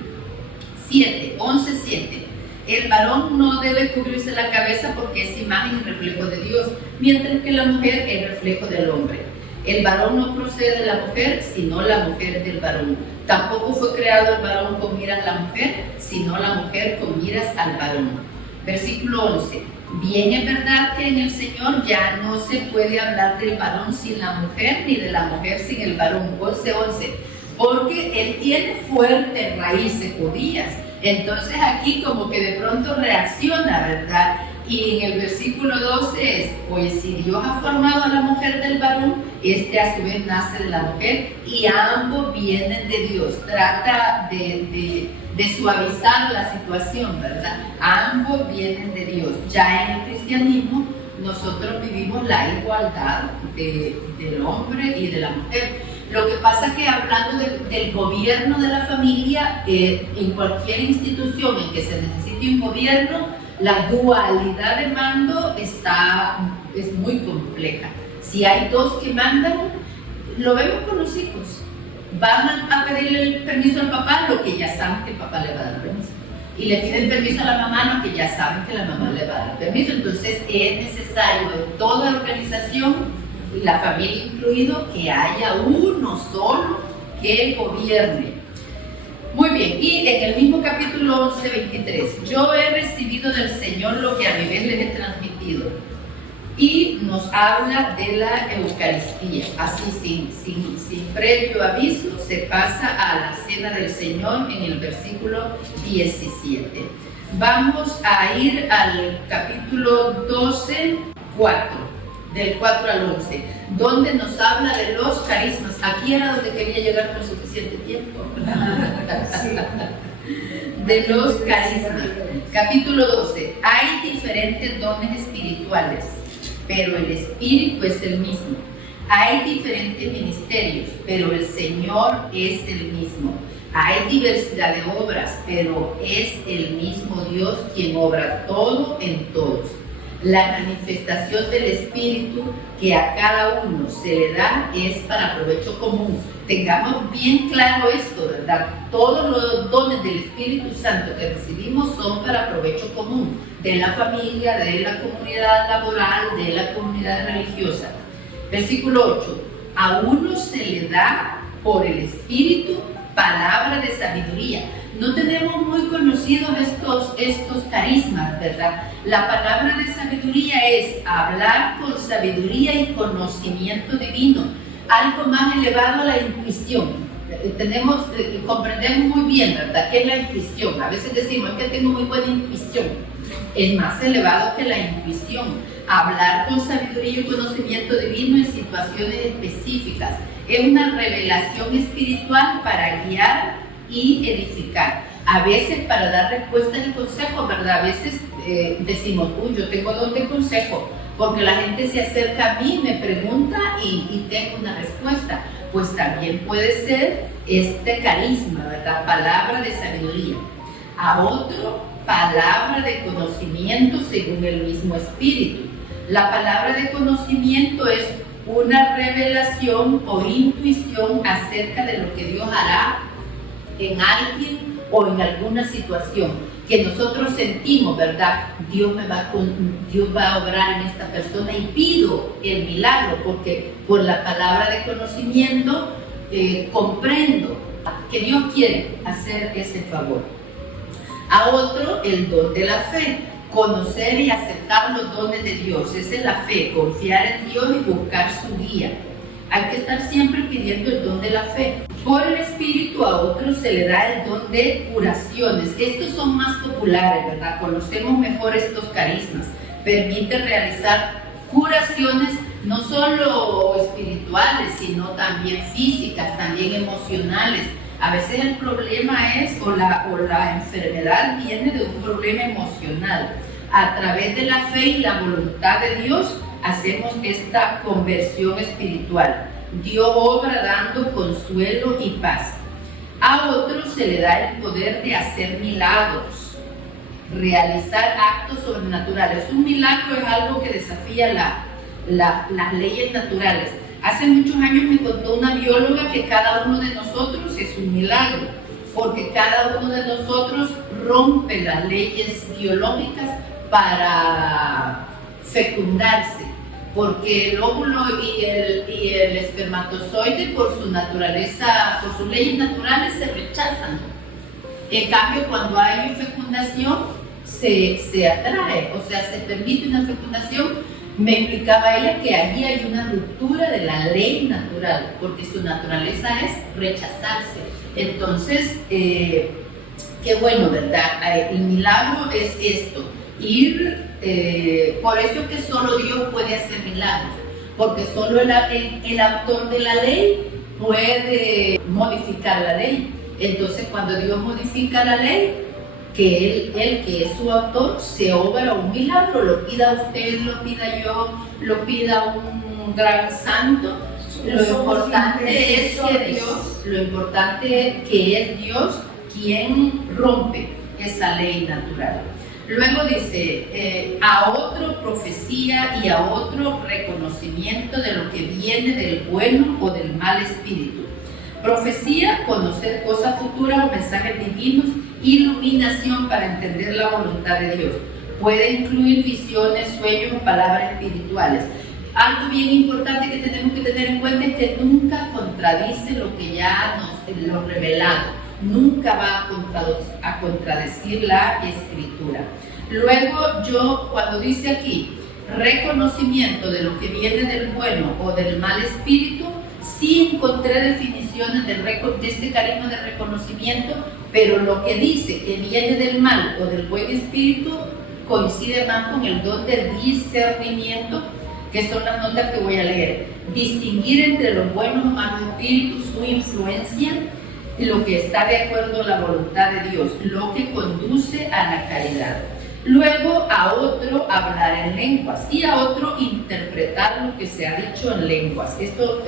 11:7. El varón no debe cubrirse la cabeza porque es imagen y reflejo de Dios, mientras que la mujer es reflejo del hombre. El varón no procede de la mujer, sino la mujer del varón. Tampoco fue creado el varón con miras a la mujer, sino la mujer con miras al varón. Versículo 11. Bien es verdad que en el Señor ya no se puede hablar del varón sin la mujer, ni de la mujer sin el varón. 11:11. Porque él tiene fuertes raíces judías. Entonces aquí como que de pronto reacciona, ¿verdad? Y en el versículo 12 es: pues si Dios ha formado a la mujer del varón, este a su vez nace de la mujer, y ambos vienen de Dios. Trata de suavizar la situación, ¿verdad? Ambos vienen de Dios. Ya en el cristianismo nosotros vivimos la igualdad del hombre y de la mujer. Lo que pasa es que hablando del gobierno de la familia, en cualquier institución en que se necesite un gobierno, la dualidad de mando es muy compleja. Si hay dos que mandan, lo vemos con los hijos. Van a pedirle el permiso al papá, lo que ya saben que el papá le va a dar permiso. Y le piden permiso a la mamá, lo que ya saben que la mamá le va a dar permiso. Entonces es necesario en toda organización, la familia incluido, que haya uno solo que gobierne. Muy bien, y en el mismo capítulo 11:23, yo he recibido del Señor lo que a mi vez les he transmitido. Y nos habla de la Eucaristía. Así, sin previo aviso, se pasa a la cena del Señor en el versículo 17. Vamos a ir al capítulo 12, 4. Del 4 al 11, donde nos habla de los carismas. Aquí era donde quería llegar con suficiente tiempo. De los carismas. Capítulo 12. Hay diferentes dones espirituales, pero el Espíritu es el mismo. Hay diferentes ministerios, pero el Señor es el mismo. Hay diversidad de obras, pero es el mismo Dios quien obra todo en todos. La manifestación del Espíritu que a cada uno se le da es para provecho común. Tengamos bien claro esto, ¿verdad? Todos los dones del Espíritu Santo que recibimos son para provecho común, de la familia, de la comunidad laboral, de la comunidad religiosa. Versículo 8. A uno se le da por el Espíritu palabra de sabiduría. No tenemos muy conocidos estos carismas, ¿verdad? La palabra de sabiduría es hablar con sabiduría y conocimiento divino, algo más elevado a la intuición. Comprendemos muy bien, ¿verdad?, qué es la intuición. A veces decimos que tengo muy buena intuición. Es más elevado que la intuición. Hablar con sabiduría y conocimiento divino en situaciones específicas. Es una revelación espiritual para guiar y edificar. A veces para dar respuestas y consejos, ¿verdad? A veces decimos: yo tengo don de consejo, porque la gente se acerca a mí, me pregunta y tengo una respuesta. Pues también puede ser este carisma, ¿verdad? Palabra de sabiduría. A otro, palabra de conocimiento según el mismo Espíritu. La palabra de conocimiento es una revelación o intuición acerca de lo que Dios hará en alguien o en alguna situación que nosotros sentimos, ¿verdad? Dios va a obrar en esta persona y pido el milagro porque por la palabra de conocimiento comprendo que Dios quiere hacer ese favor. A otro, el don de la fe. Conocer y aceptar los dones de Dios. Esa es la fe, confiar en Dios y buscar su guía. Hay que estar siempre pidiendo el don de la fe. Por el Espíritu a otros se le da el don de curaciones. Estos son más populares, ¿verdad? Conocemos mejor estos carismas. Permite realizar curaciones no solo espirituales, sino también físicas, también emocionales. A veces el problema es, o la enfermedad viene de un problema emocional. A través de la fe y la voluntad de Dios hacemos esta conversión espiritual. Dios obra dando consuelo y paz. A otros se le da el poder de hacer milagros, realizar actos sobrenaturales. Un milagro es algo que desafía las leyes naturales. Hace muchos años me contó una bióloga que cada uno de nosotros es un milagro, porque cada uno de nosotros rompe las leyes biológicas para fecundarse, porque el óvulo y el espermatozoide por su naturaleza, por sus leyes naturales se rechazan. En cambio, cuando hay fecundación se atrae, o sea, se permite una fecundación. Me explicaba ella que allí hay una ruptura de la ley natural, porque su naturaleza es rechazarse. Entonces, qué bueno, ¿verdad? El milagro es esto, por eso es que solo Dios puede hacer milagros, porque solo el autor de la ley puede modificar la ley. Entonces, cuando Dios modifica la ley, que él que es su autor, se obra un milagro, lo pida usted, lo pida yo, lo pida un gran santo. Lo importante es que es Dios quien rompe esa ley natural. Luego dice, a otro profecía y a otro reconocimiento de lo que viene del bueno o del mal espíritu. Profecía, conocer cosas futuras o mensajes divinos. Iluminación para entender la voluntad de Dios. Puede incluir visiones, sueños o palabras espirituales. Algo bien importante que tenemos que tener en cuenta es que nunca contradice lo que ya nos revelado. Nunca va a contradecir la escritura. Luego cuando dice aquí, reconocimiento de lo que viene del bueno o del mal espíritu, sí encontré definiciones de este carisma de reconocimiento, pero lo que dice que viene del mal o del buen espíritu coincide más con el don de discernimiento, que son las notas que voy a leer. Distinguir entre los buenos o malos espíritus, su influencia, lo que está de acuerdo a la voluntad de Dios, lo que conduce a la caridad. Luego a otro hablar en lenguas y a otro interpretar lo que se ha dicho en lenguas. Esto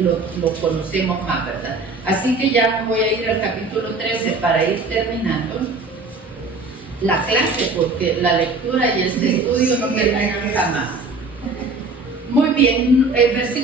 lo conocemos más, ¿verdad? Así que ya me voy a ir al capítulo 13 para ir terminando la clase, porque la lectura y este estudio no terminan jamás. Muy bien,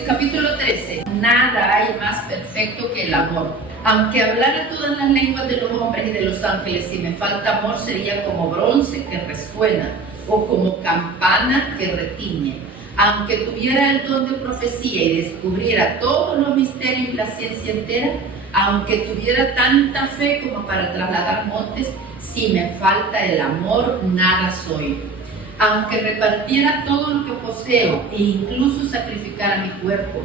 capítulo 13. Nada hay más perfecto que el amor. Aunque hablara todas las lenguas de los hombres y de los ángeles, si me falta amor sería como bronce que resuena o como campana que retiñe. Aunque tuviera el don de profecía y descubriera todos los misterios y la ciencia entera, aunque tuviera tanta fe como para trasladar montes, si me falta el amor, nada soy. Aunque repartiera todo lo que poseo e incluso sacrificara mi cuerpo,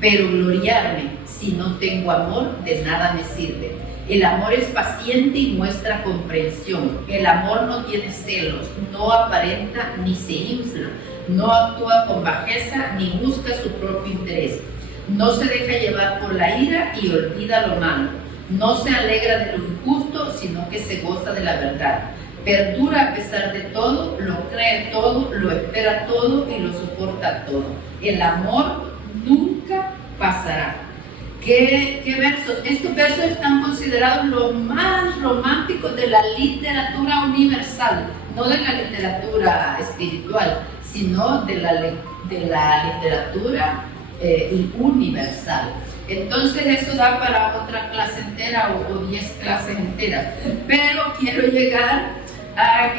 pero gloriarme, si no tengo amor, de nada me sirve. El amor es paciente y muestra comprensión. El amor no tiene celos, no aparenta ni se infla, no actúa con bajeza ni busca su propio interés. No se deja llevar por la ira y olvida lo malo. No se alegra de lo injusto, sino que se goza de la verdad. Perdura a pesar de todo, lo cree todo, lo espera todo y lo soporta todo. El amor nunca pasará. ¿Qué versos? Estos versos están considerados los más románticos de la literatura universal, no de la literatura espiritual, sino de la literatura universal. Entonces eso da para otra clase entera o 10 clases enteras, pero quiero llegar al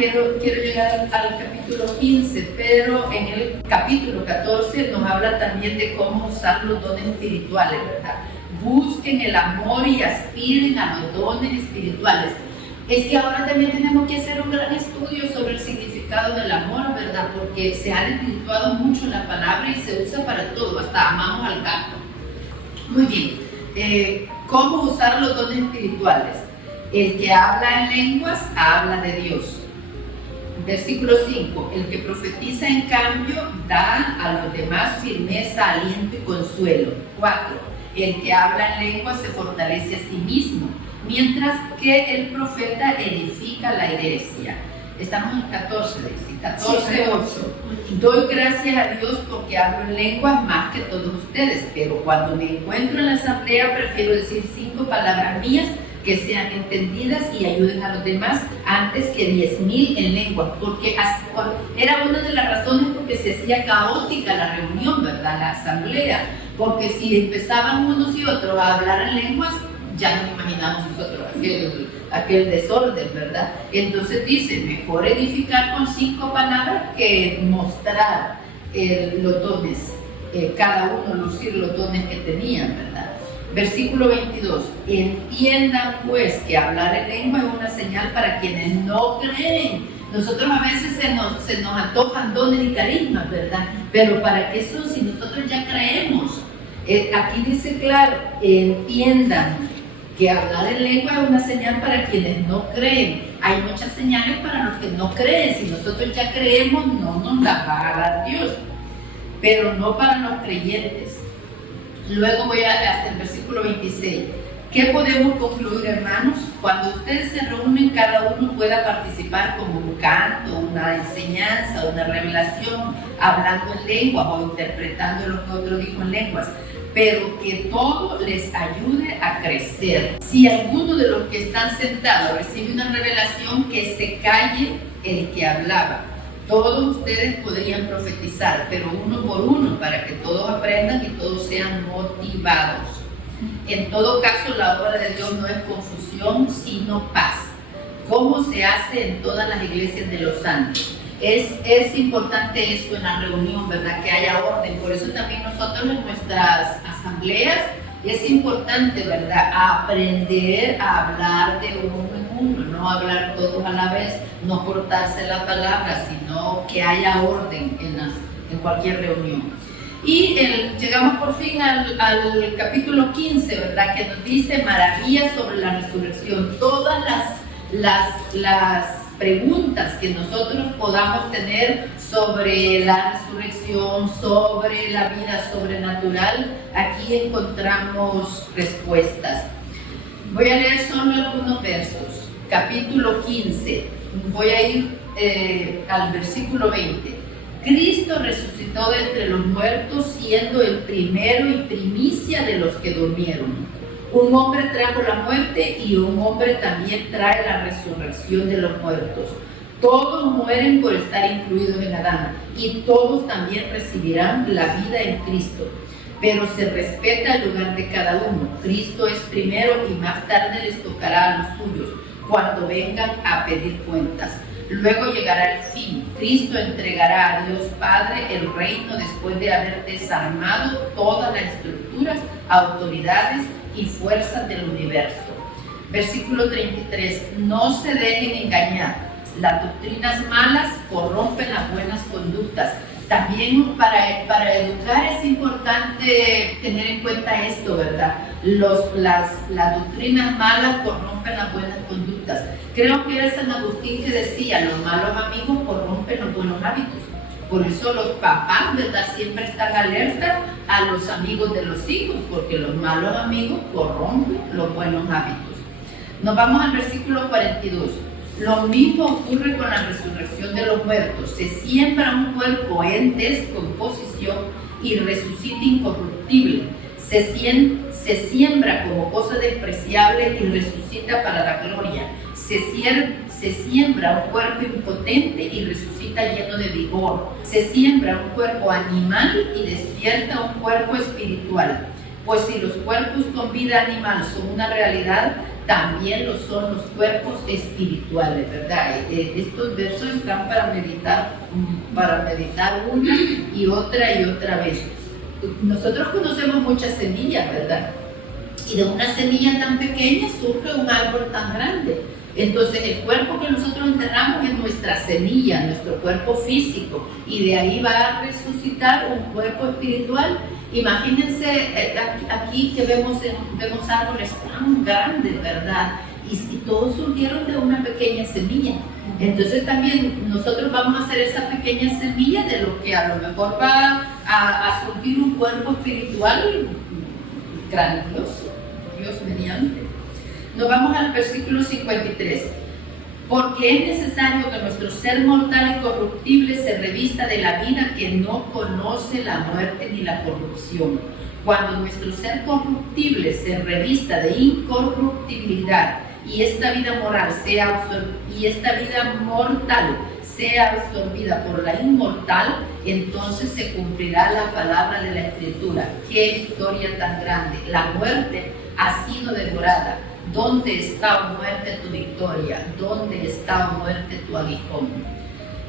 capítulo 15, pero en el capítulo 14 nos habla también de cómo usar los dones espirituales, ¿verdad? Busquen el amor y aspiren a los dones espirituales. Es que ahora también tenemos que hacer un gran estudio sobre el significado del amor, ¿verdad? Porque se ha desvirtuado mucho la palabra y se usa para todo, hasta amamos al gato. Muy bien, ¿cómo usar los dones espirituales? El que habla en lenguas habla de Dios. Versículo 5, el que profetiza en cambio da a los demás firmeza, aliento y consuelo. 4, el que habla en lengua se fortalece a sí mismo, mientras que el profeta edifica la iglesia. Estamos en 14, 8. Doy gracias a Dios porque hablo en lenguas más que todos ustedes, pero cuando me encuentro en la asamblea prefiero decir 5 palabras mías que sean entendidas y ayuden a los demás antes que 10,000 en lenguas, porque era una de las razones por que se hacía caótica la reunión, ¿verdad? La asamblea, porque si empezaban unos y otros a hablar en lenguas, ya nos imaginamos nosotros aquel desorden, ¿verdad? Entonces dice, mejor edificar con 5 palabras que mostrar los dones, cada uno lucir los dones que tenían, ¿verdad? Versículo 22, entiendan pues que hablar en lengua es una señal para quienes no creen. Nosotros a veces se nos antojan dones y carismas, ¿verdad? Pero ¿para qué son si nosotros ya creemos? Aquí dice claro, entiendan que hablar en lengua es una señal para quienes no creen. Hay muchas señales para los que no creen. Si nosotros ya creemos, no nos las va a dar Dios, pero no para los creyentes. Luego voy hasta el versículo 26. ¿Qué podemos concluir, hermanos? Cuando ustedes se reúnen, cada uno pueda participar como un canto, una enseñanza, una revelación, hablando en lenguas o interpretando lo que otro dijo en lenguas, pero que todo les ayude a crecer. Si alguno de los que están sentados recibe una revelación, que se calle el que hablaba. Todos ustedes podrían profetizar, pero uno por uno, para que todos aprendan y todos sean motivados. En todo caso, la obra de Dios no es confusión, sino paz, como se hace en todas las iglesias de los santos. Es importante esto en la reunión, ¿verdad? Que haya orden. Por eso también nosotros en nuestras asambleas es importante, ¿verdad? Aprender a hablar de uno en uno, no hablar todos a la vez, no cortarse la palabra, sino que haya orden en cualquier reunión. Y llegamos por fin al capítulo 15, ¿verdad? Que nos dice maravillas sobre la resurrección. Todas las preguntas que nosotros podamos tener sobre la resurrección, sobre la vida sobrenatural, aquí encontramos respuestas. Voy a leer solo algunos versos. Capítulo 15, voy a ir al versículo 20. Cristo resucitó de entre los muertos, siendo el primero y primicia de los que durmieron. Un hombre trajo la muerte y un hombre también trae la resurrección de los muertos. Todos mueren por estar incluidos en Adán y todos también recibirán la vida en Cristo. Pero se respeta el lugar de cada uno. Cristo es primero y más tarde les tocará a los suyos cuando vengan a pedir cuentas. Luego llegará el fin. Cristo entregará a Dios Padre el reino después de haber desarmado todas las estructuras, autoridades y fuerzas del universo. Versículo 33. No se dejen engañar. Las doctrinas malas corrompen las buenas conductas. También para educar es importante tener en cuenta esto, ¿verdad? Las doctrinas malas corrompen las buenas conductas. Creo que era San Agustín que decía, los malos amigos corrompen los buenos hábitos. Por eso los papás, ¿verdad?, siempre están alerta a los amigos de los hijos, porque los malos amigos corrompen los buenos hábitos. Nos vamos al versículo 42. Lo mismo ocurre con la resurrección de los muertos. Se siembra un cuerpo en descomposición y resucita incorruptible. Se siembra como cosa despreciable y resucita para la gloria. Se siembra un cuerpo impotente y resucita lleno de vigor. Se siembra un cuerpo animal y despierta un cuerpo espiritual. Pues si los cuerpos con vida animal son una realidad, también lo son los cuerpos espirituales, ¿verdad? Estos versos están para meditar una y otra vez. Nosotros conocemos muchas semillas, ¿verdad? Y de una semilla tan pequeña surge un árbol tan grande. Entonces el cuerpo que nosotros enterramos es nuestra semilla, nuestro cuerpo físico, y de ahí va a resucitar un cuerpo espiritual. Imagínense aquí que vemos árboles tan grandes, ¿verdad? y todos surgieron de una pequeña semilla. Entonces también nosotros vamos a hacer esa pequeña semilla de lo que a lo mejor va a surgir un cuerpo espiritual grandioso, Dios mediante. Nos vamos al versículo 53. Porque es necesario que nuestro ser mortal y corruptible se revista de la vida que no conoce la muerte ni la corrupción. Cuando nuestro ser corruptible se revista de incorruptibilidad y esta vida mortal sea absorbida por la inmortal, entonces se cumplirá la palabra de la Escritura. ¡Qué victoria tan grande! La muerte ha sido devorada. ¿Dónde está, muerte, tu victoria? ¿Dónde está, muerte, tu aguijón?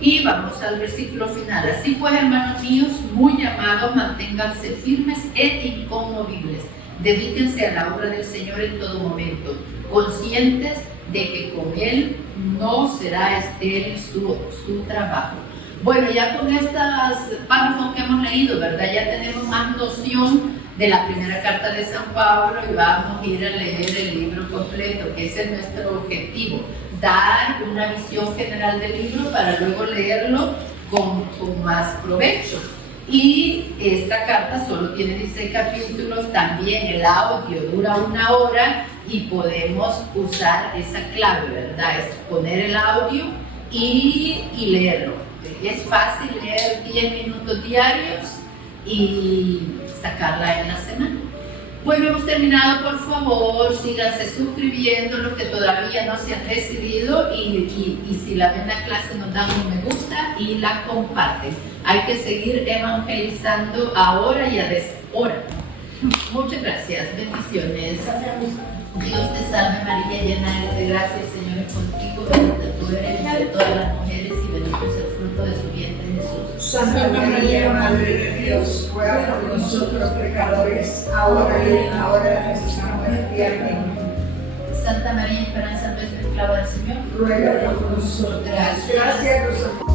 Y vamos al versículo final. Así pues, hermanos míos, muy amados, manténganse firmes e inconmovibles. Dedíquense a la obra del Señor en todo momento, conscientes de que con Él no será estéril su trabajo. Bueno, ya con estas párrafos que hemos leído, ¿verdad? Ya tenemos más noción de la primera carta de San Pablo y vamos a ir a leer el libro completo, que ese es nuestro objetivo, dar una visión general del libro para luego leerlo con más provecho. Y esta carta solo tiene 16 capítulos, también el audio dura 1 hora y podemos usar esa clave, ¿verdad? Es poner el audio y leerlo. Es fácil leer 10 minutos diarios y sacarla en la semana. Bueno, hemos terminado. Por favor, síganse suscribiendo los que todavía no se han decidido y si la ven la clase nos dan un me gusta y la comparten. Hay que seguir evangelizando ahora y a deshora. Muchas gracias, bendiciones. Dios te salve María, llena eres de gracia, el Señor es contigo, bendita tú eres entre todas las mujeres y bendito es el fruto de su vientre Jesús. Santa María, Madre de Dios, ruega por nosotros pecadores, ahora y en la hora de nuestra muerte. Amén. Santa María, esperanza nuestra, esclava del Señor, Ruega por nosotros. Gracias. Gracias.